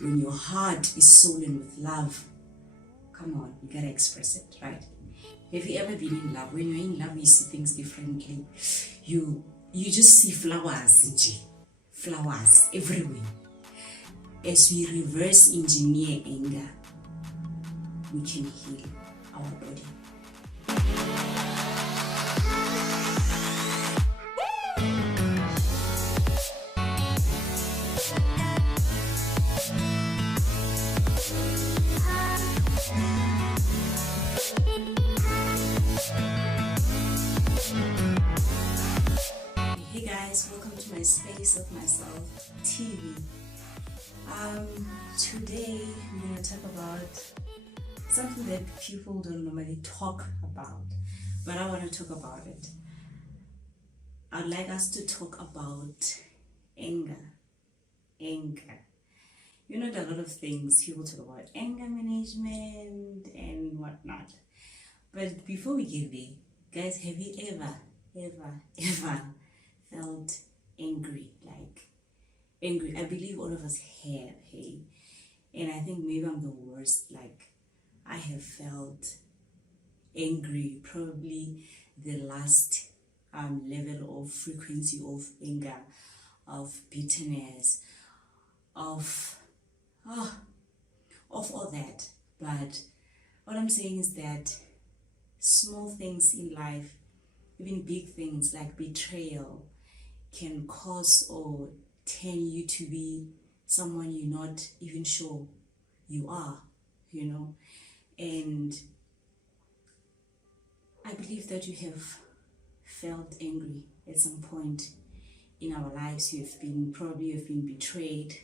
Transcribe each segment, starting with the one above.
when your heart is swollen with love, come on, you gotta express it, right? Have you ever been in love? When you're in love, you see things differently. You just see flowers everywhere. As we reverse engineer anger, we can heal our body. Hey guys, welcome to my Space of Myself TV. Today we're going to talk about something that people don't normally talk about, but I want to talk about it. I'd like us to talk about anger. You know, there are a lot of things people talk about, anger management and whatnot. But before we get there, guys, have you ever felt angry? Like angry? I believe all of us have, hey? And I think maybe I'm the worst. Like, I have felt angry, probably the last level of frequency of anger, of bitterness, of all that. But what I'm saying is that small things in life, even big things like betrayal, can cause or turn you to be someone you're not even sure you are, you know. And I believe that you have felt angry at some point in our lives. You've been betrayed,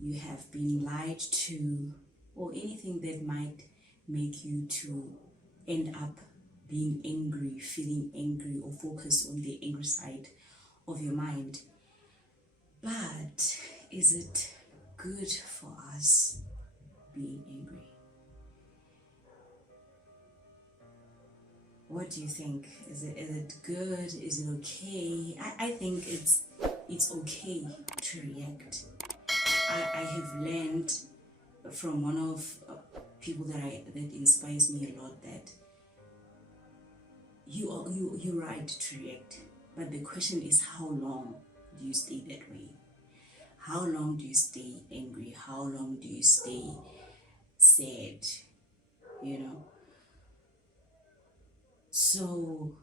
you have been lied to, or anything that might make you to end up being angry, feeling angry, or focus on the angry side of your mind. But is it good for us being angry? What do you think? Is it good? Is it okay? I think it's okay to react. I have learned from one of people that inspires me a lot that you're right to react, but the question is, how long do you stay that way? How long do you stay angry? How long do you stay sad? You know? So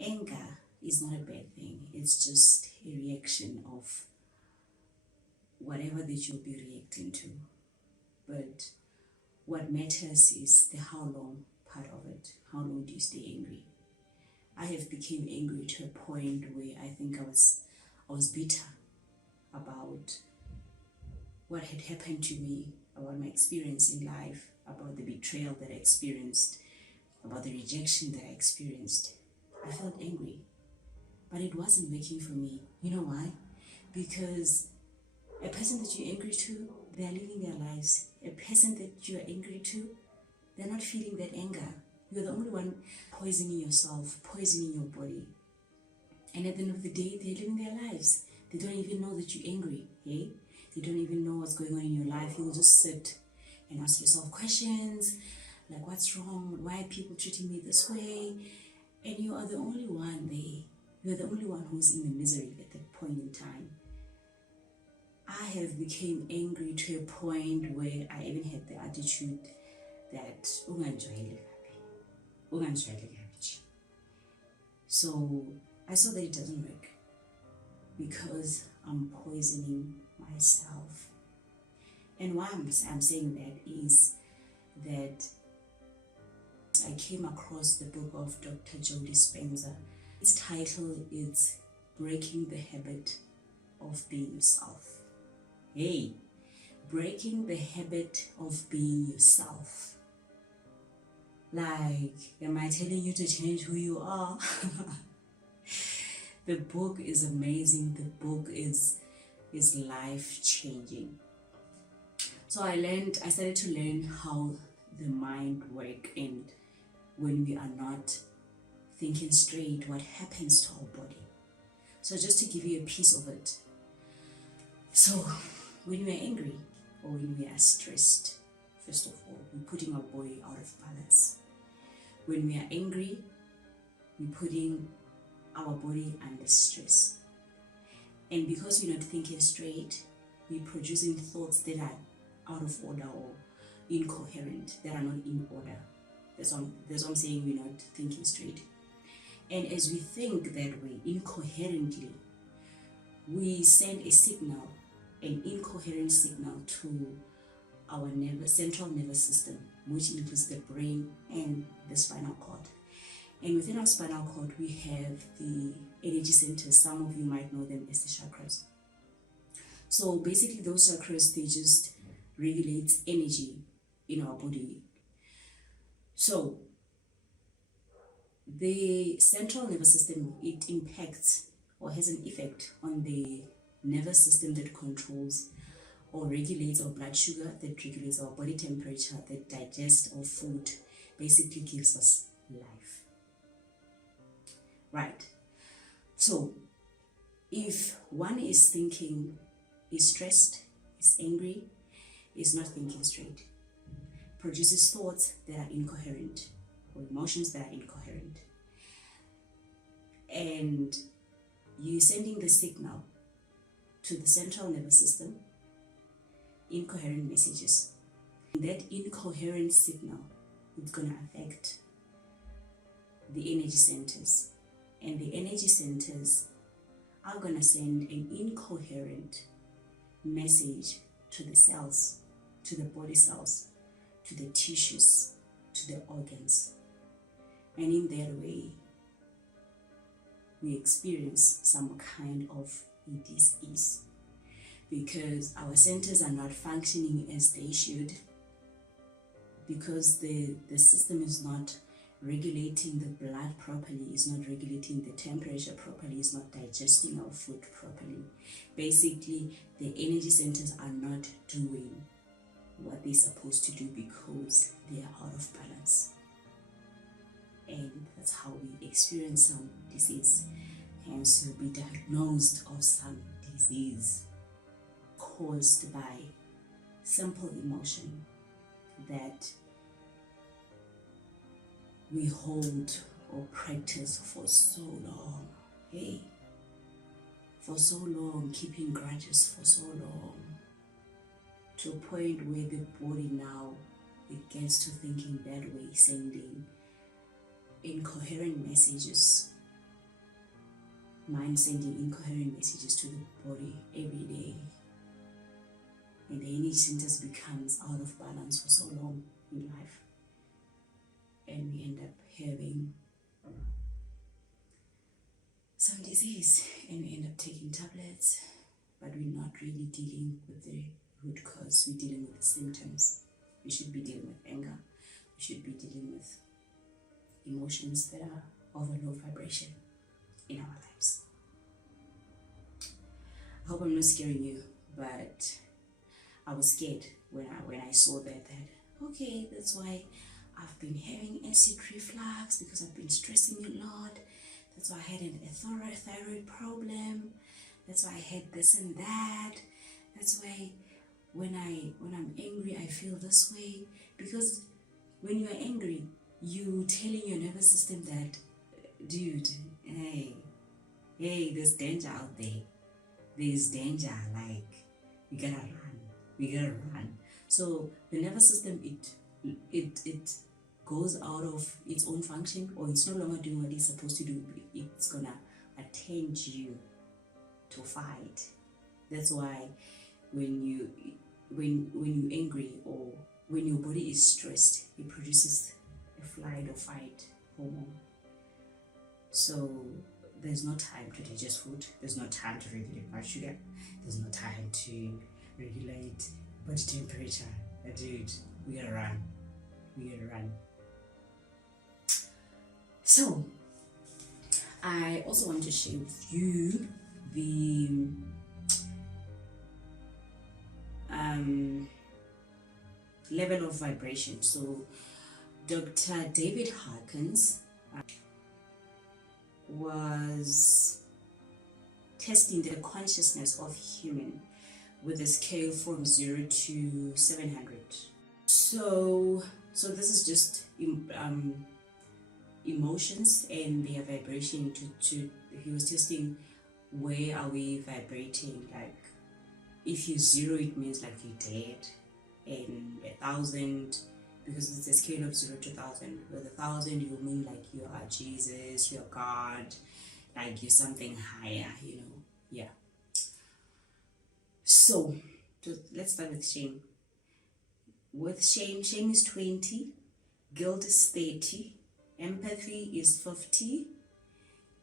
anger is not a bad thing. It's just a reaction of whatever that you'll be reacting to. But what matters is the how long part of it. How long do you stay angry? I have become angry to a point where I think I was bitter about what had happened to me, about my experience in life, about the betrayal that I experienced, about the rejection that I experienced. I felt angry, but it wasn't working for me. You know why? Because a person that you're angry to, they are living their lives. A person that you are angry to, they're not feeling that anger. You're the only one poisoning yourself, poisoning your body. And at the end of the day, they're living their lives. They don't even know that you're angry, hey? They don't even know what's going on in your life. You'll just sit and ask yourself questions, like, what's wrong? Why are people treating me this way? And you are the only one there. You're the only one who's in the misery at that point in time. I have become angry to a point where I even had the attitude that so I saw that it doesn't work because I'm poisoning myself. And why I'm saying that is that I came across the book of Dr. Joe Dispenza. Its title is Breaking the Habit of Being Yourself. Hey, breaking the habit of being yourself. Like, am I telling you to change who you are? The book is amazing. The book is life-changing. So I started to learn how the mind works, and when we are not thinking straight, what happens to our body. So just to give you a piece of it. So when we are angry or when we are stressed, first of all, we're putting our body out of balance. When we are angry, we're putting our body under stress. And because we're not thinking straight, we're producing thoughts that are out of order or incoherent, that are not in order. That's what I'm saying, we're not thinking straight. And as we think that way, incoherently, we send a signal, an incoherent signal to our central nervous system, which includes the brain and the spinal cord. And within our spinal cord, we have the energy centers. Some of you might know them as the chakras. So basically those chakras, they just regulate energy in our body. So the central nervous system, it impacts or has an effect on the nervous system that controls or regulates our blood sugar, that regulates our body temperature, that digests our food, basically gives us life. Right. So if one is thinking, is stressed, is angry, is not thinking straight, produces thoughts that are incoherent or emotions that are incoherent, and you're sending the signal to the central nervous system, incoherent messages. That incoherent signal is going to affect the energy centers, and the energy centers are going to send an incoherent message to the cells, to the body cells, to the tissues, to the organs. And in that way, we experience some kind of a disease because our centers are not functioning as they should, because the system is not regulating the blood properly, is not regulating the temperature properly, is not digesting our food properly. Basically, the energy centers are not doing what they're supposed to do because they are out of balance. And that's how we experience some disease. Hence, you'll be diagnosed of some disease caused by simple emotion that we hold or practice for so long. Hey, for so long, keeping grudges for so long, to a point where the body now, it gets to thinking that way, sending incoherent messages, mind sending incoherent messages to the body every day, and the energy centers becomes out of balance for so long in life, and we end up having some disease, and we end up taking tablets, but we're not really dealing with the root cause. We're dealing with the symptoms. We should be dealing with anger. We should be dealing with emotions that are of a low vibration in our lives. I hope I'm not scaring you, but I was scared when I saw that okay, that's why I've been having acid reflux, because I've been stressing a lot. That's why I had a thyroid problem. That's why I had this and that. That's why when I'm angry, I feel this way. Because when you're angry, you telling your nervous system that, dude, hey, there's danger out there. There's danger, like, we gotta run. So the nervous system, it goes out of its own function, or it's no longer doing what it's supposed to do. It's gonna attend you to fight. That's why when you're angry, or when your body is stressed, it produces a flight or fight hormone. So there's no time to digest food. There's no time to regulate blood sugar. There's no time to regulate body temperature. Dude, we gotta run. So I also want to share with you the level of vibration. So Dr. David Hawkins was testing the consciousness of human with a scale from 0 to 700. So this is just emotions and their vibration. To he was testing where are we vibrating. Like if you 0, it means like you're dead, and 1,000, because it's a scale of 0 to 1,000. With 1,000, you mean like you are Jesus, you're God, like you're something higher, you know. Yeah. So let's start with shame. With shame is 20, guilt is 30, empathy is 50,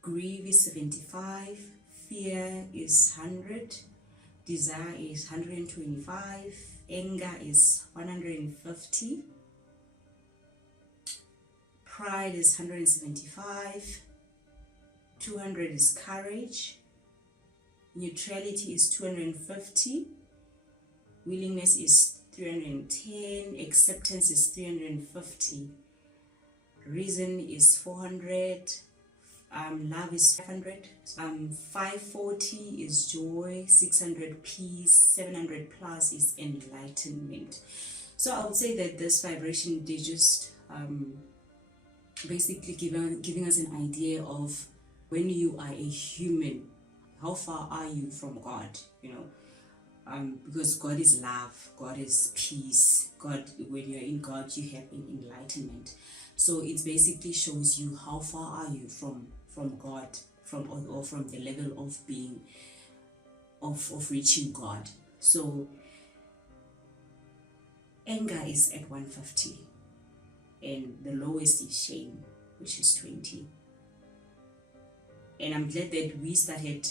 grief is 75, fear is 100, desire is 125, anger is 150, pride is 175, 200 is courage, neutrality is 250, willingness is 310, acceptance is 350, reason is 400, love is 500, 540 is joy, 600 peace, 700 plus is enlightenment. So I would say that this vibration, they just basically giving us an idea of when you are a human, how far are you from God, you know. Because God is love, God is peace, God, when you're in God, you have an enlightenment. So it basically shows you how far are you from God, or from the level of being, of reaching God. So anger is at 150, and the lowest is shame, which is 20. And I'm glad that we started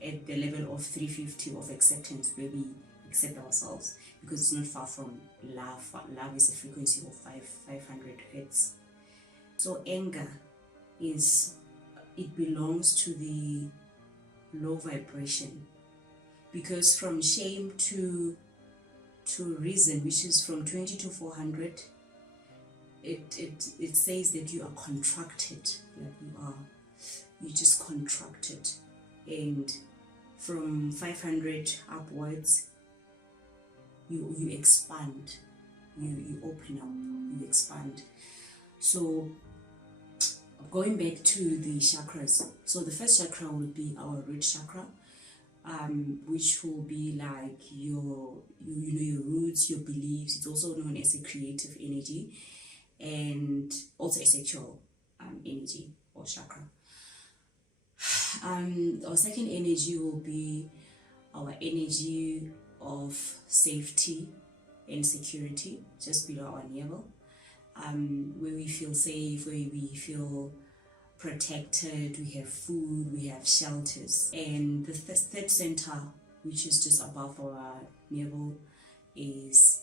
at the level of 350 of acceptance, where we accept ourselves, because it's not far from love. Love is a frequency of 500 hertz. So anger it belongs to the low vibration, because from shame to reason, which is from 20 to 400, it says that you are contracted, like you just contracted. And from 500 upwards, you expand, you open up, you expand. So going back to the chakras, so the first chakra will be our root chakra, which will be like your roots, your beliefs. It's also known as a creative energy, and also a sexual energy or chakra. Our second energy will be our energy of safety and security, just below our navel, where we feel safe, where we feel protected, we have food, we have shelters. And the third center, which is just above our navel, is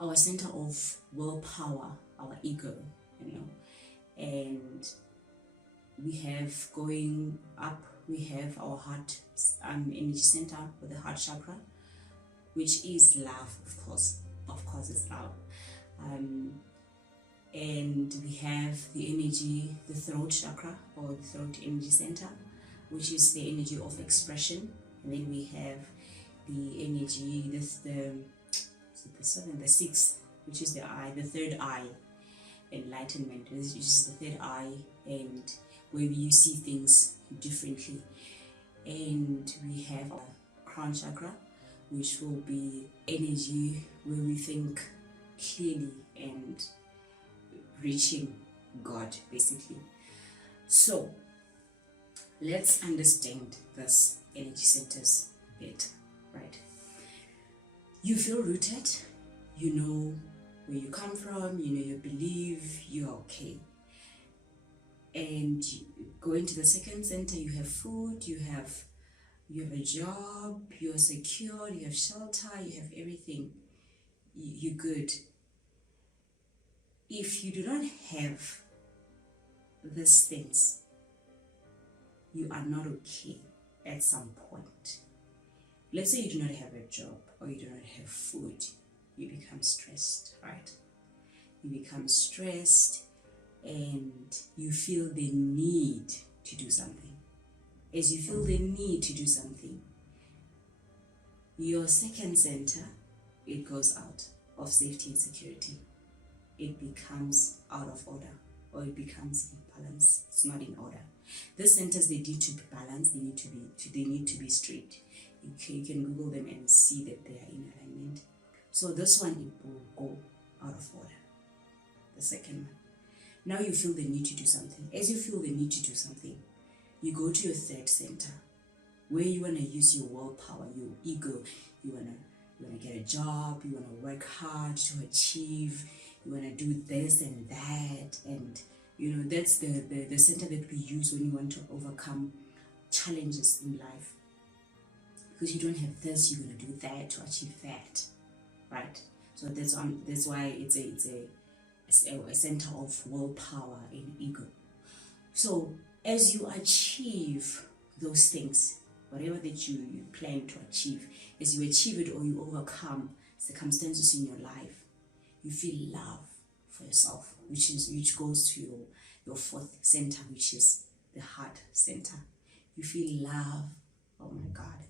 our center of willpower, our ego, you know. And we have, going up, we have our heart energy center with the heart chakra, which is love, of course it's love. And we have the energy, the throat chakra, or the throat energy center, which is the energy of expression. And then we have the energy, the sixth, which is the eye, the third eye, enlightenment, which is the third eye, and where you see things differently. And we have our crown chakra, which will be energy where we think clearly and reaching God, basically. So let's understand this energy centers better, right? You feel rooted, you know where you come from, you know your belief, you're okay. And going to the second center, you have food, you have a job, you're secure, you have shelter, you have everything, you're good. If you do not have these things, you are not okay at some point. Let's say you do not have a job, or you do not have food, you become stressed, right? You become stressed and you feel the need to do something. As you feel the need to do something, Your second center, it goes out of safety and security. It becomes out of order, or it becomes imbalance. It's not in order. These centers, they need to be balanced. They need to be straight. You can Google them and see that they are in alignment. So this one, it will go out of order. The second one. Now you feel the need to do something. As you feel the need to do something, you go to your third center, where you want to use your willpower, your ego. You want to get a job, you want to work hard to achieve, you want to do this and that, and that's the center that we use when you want to overcome challenges in life. Because you don't have this, you're going to do that to achieve that, right? So that's why it's a center of willpower and ego. So as you achieve those things, whatever that you plan to achieve, as you achieve it or you overcome circumstances in your life, you feel love for yourself, which goes to your fourth center, which is the heart center. You feel love. Oh my God.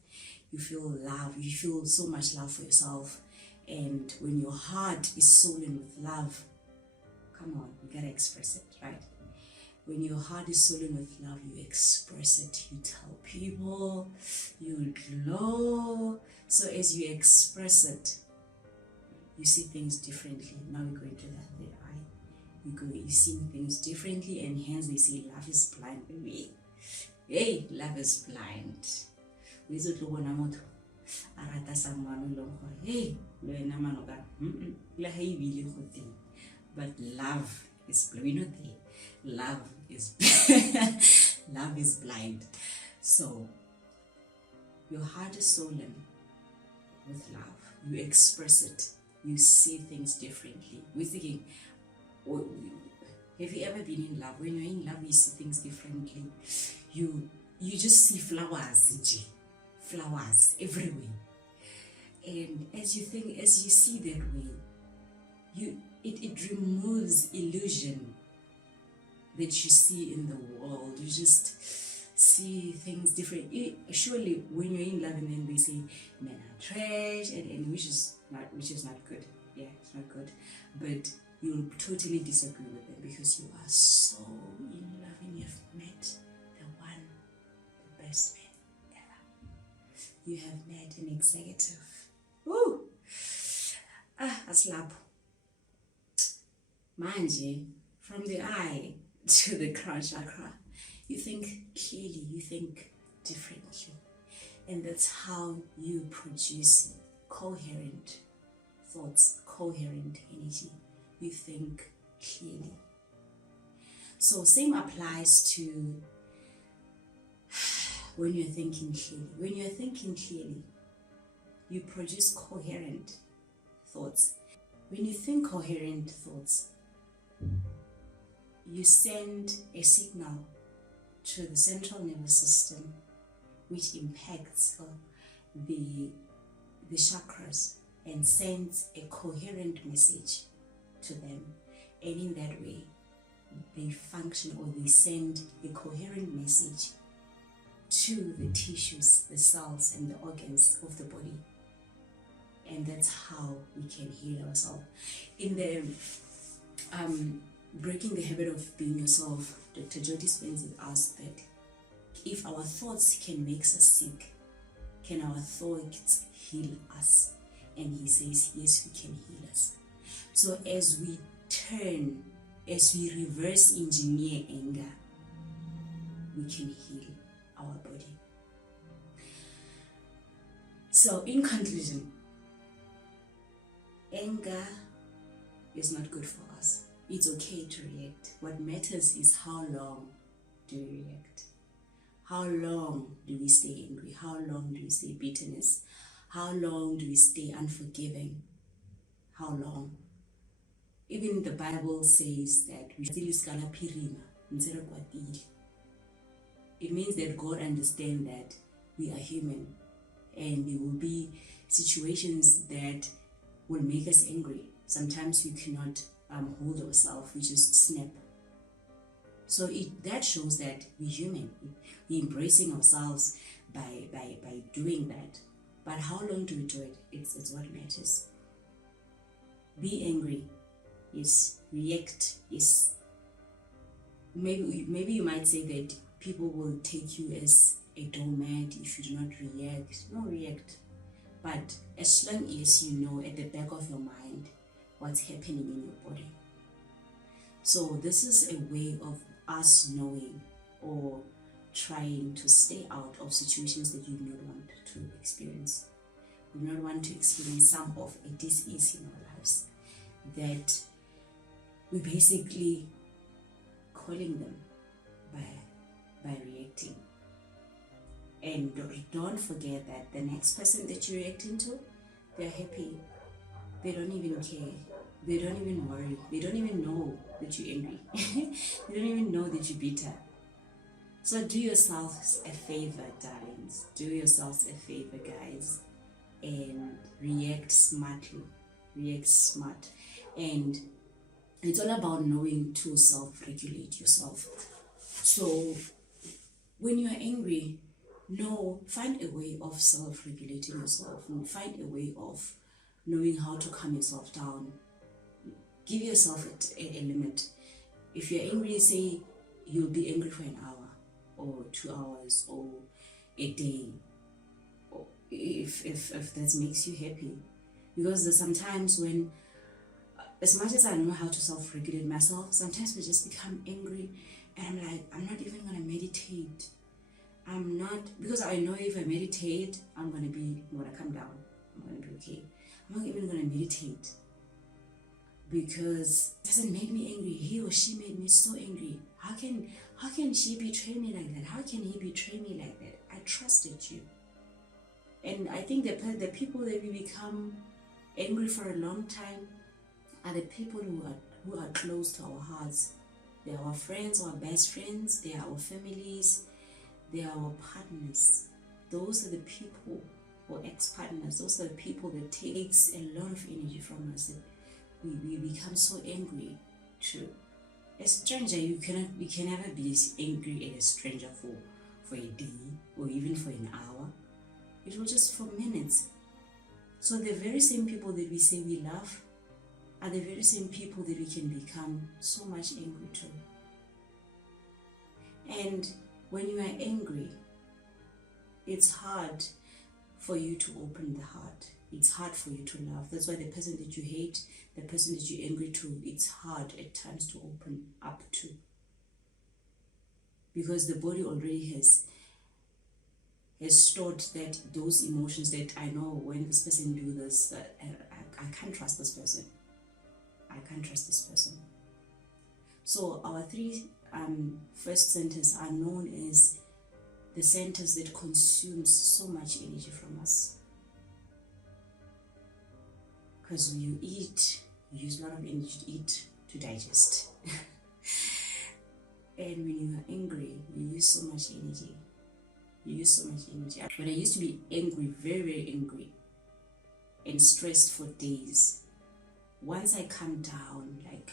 You feel love. You feel so much love for yourself. And when your heart is swollen with love, come on, you gotta express it, right? When your heart is swollen with love, you express it. You tell people, you glow. So as you express it, you see things differently. Now we go into that third eye. You see things differently, and hence they say love is blind, baby. Hey, love is blind. Hey, but love is blind. Love is love is blind. So your heart is swollen with love. You express it. You see things differently. We're thinking, have you ever been in love? When you're in love, you see things differently. You just see flowers everywhere. And as you see that way, it removes illusion that you see in the world. You just see things different. Surely when you're in love and then they say men are trash, and which is not good. Yeah, it's not good. But you'll totally disagree with them because you are so in love and you've met the best man ever. You have met an executive. Woo! Aslap. Manje, from the eye to the crown chakra, you think clearly, you think differently. And that's how you produce coherent thoughts, coherent energy. You think clearly. So same applies to when you're thinking clearly. When you're thinking clearly, you produce coherent thoughts. When you think coherent thoughts, you send a signal to the central nervous system, which impacts the chakras and sends a coherent message to them. And in that way, they function, or they send a coherent message to the tissues, the cells, and the organs of the body. And that's how we can heal ourselves. In the Breaking the Habit of Being Yourself, Dr. Jody Spence asked that if our thoughts can make us sick, can our thoughts heal us? And he says, yes, we can heal us. So as we reverse engineer anger, we can heal our body. So in conclusion, anger is not good for us. It's okay to react. What matters is how long do we react? How long do we stay angry? How long do we stay bitterness? How long do we stay unforgiving? How long? Even the Bible says that we still use it means that God understands that we are human, and there will be situations that will make us angry. Sometimes we cannot hold ourselves, we just snap. So that shows that we're human. We're embracing ourselves by doing that. But how long do we do it? It's what matters. Be angry, yes. React, yes. Maybe you might say that people will take you as a doormat if you do not react. No, react. But as long as you know at the back of your mind what's happening in your body. So this is a way of us knowing or trying to stay out of situations that you do not want to experience. We do not want to experience some of a dis-ease in our lives that we basically calling them by reacting. And don't forget that the next person that you're reacting to, they're happy. They don't even care. They don't even worry. They don't even know that you're angry. They don't even know that you're bitter. So do yourselves a favor, darlings. Do yourselves a favor, guys. And react smartly. React smart. And it's all about knowing to self-regulate yourself. So when you're angry, find a way of self-regulating yourself. Find a way of knowing how to calm yourself down. Give yourself a limit. If you're angry, say you'll be angry for an hour or 2 hours or a day, or if that makes you happy. Because there's sometimes when, as much as I know how to self-regulate myself, sometimes I just become angry and I'm like, I'm not even gonna meditate. Because I know if I meditate, I'm gonna come down. I'm gonna be okay. I'm not even gonna meditate because it doesn't make me angry. He or she made me so angry. How can she betray me like that? How can he betray me like that? I trusted you. And I think the people that we become angry for a long time are the people who are close to our hearts. They are our friends, our best friends. They are our families. They are our partners. Those are the people, or ex-partners. Those are the people that takes a lot of energy from us. We become so angry to a stranger. You can never be angry at a stranger for a day or even for an hour. It was just for minutes. So the very same people that we say we love are the very same people that we can become so much angry to. And when you are angry, it's hard for you to open the heart. It's hard for you to love. That's why the person that you hate, the person that you're angry to, it's hard at times to open up to. Because the body already has stored those emotions that I know when this person do this, I can't trust this person. I can't trust this person. So our three first centers are known as the centers that consumes so much energy from us. Because when you eat, you use a lot of energy to eat, to digest. And when you are angry, you use so much energy. But I used to be angry, very, very angry, and stressed for days. Once I calm down, like,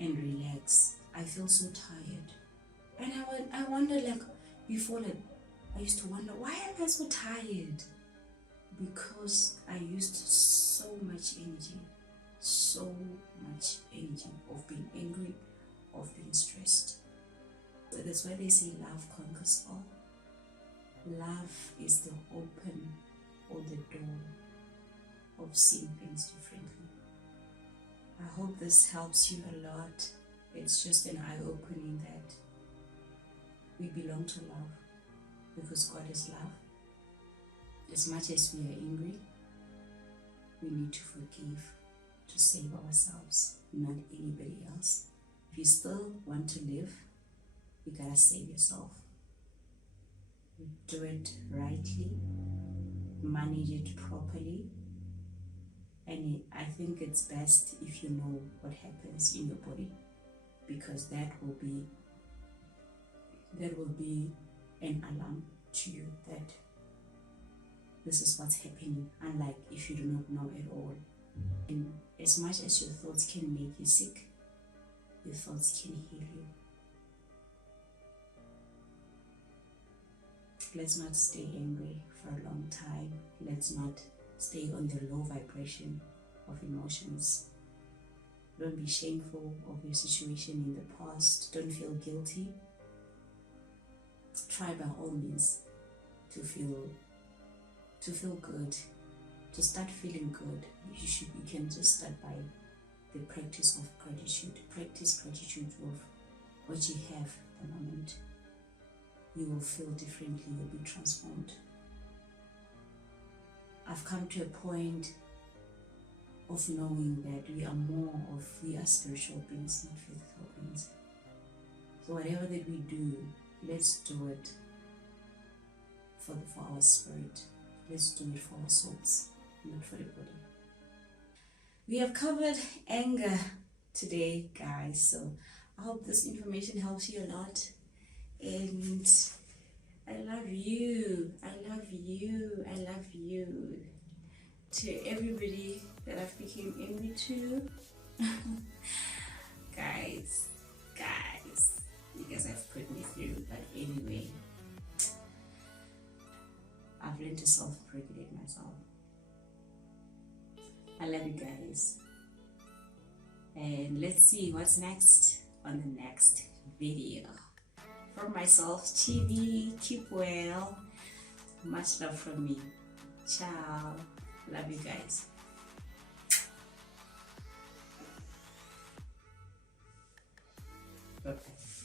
and relax, I feel so tired. And I wonder, like, before, like, I used to wonder, why am I so tired? Because I used so much energy of being angry, of being stressed. So that's why they say love conquers all. Love is the open or the door of seeing things differently. I hope this helps you a lot. It's just an eye-opening that we belong to love because God is love. As much as we are angry, we need to forgive to save ourselves, not anybody else. If you still want to live, you gotta save yourself. You do it rightly, manage it properly, and I think it's best if you know what happens in your body, because that will be an alarm to you that this is what's happening, unlike if you do not know at all. And as much as your thoughts can make you sick, your thoughts can heal you. Let's not stay angry for a long time. Let's not stay on the low vibration of emotions. Don't be shameful of your situation in the past. Don't feel guilty. Try by all means to feel good, to start feeling good. You can just start by the practice of gratitude. Practice gratitude of what you have at the moment. You will feel differently. You'll be transformed. I've come to a point of knowing that we are spiritual beings, not physical beings. So whatever that we do, let's do it for our spirit. Let's do it for our souls, not for the body. We have covered anger today, guys. So I hope this information helps you a lot. And I love you. I love you. I love you. To everybody that I've become angry to. guys, you guys have put me through. But anyway, I've learned to self-regulate myself. I love you guys. And let's see what's next on the next video. From myself, Chibi, keep well. Much love from me. Ciao. Love you guys. Bye-bye.